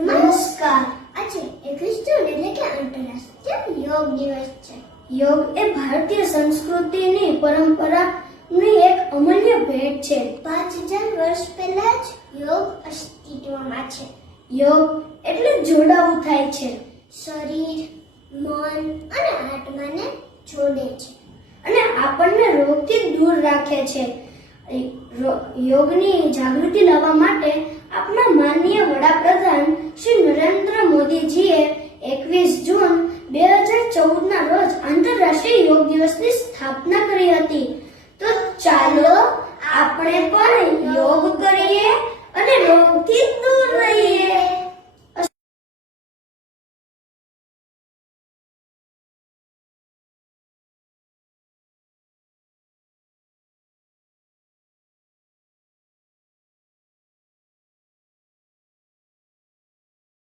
નમસ્કાર. આજે 21 જૂન એટલે કે આંતરરાષ્ટ્રીય યોગ દિવસ છે. યોગ એ ભારતીય સંસ્કૃતિની પરંપરાની એક અમૂલ્ય ભેટ છે. 5000 વર્ષ પહેલા જ યોગ અસ્તિત્વમાં છે. યોગ એટલે જોડાવું થાય છે. શરીર, મન અને આત્માને જોડે છે અને આપણને રોગથી દૂર રાખે છે. યોગની જાગૃતિ લાવવા માટે આપણા માનનીય વડાપ્રધાન શ્રી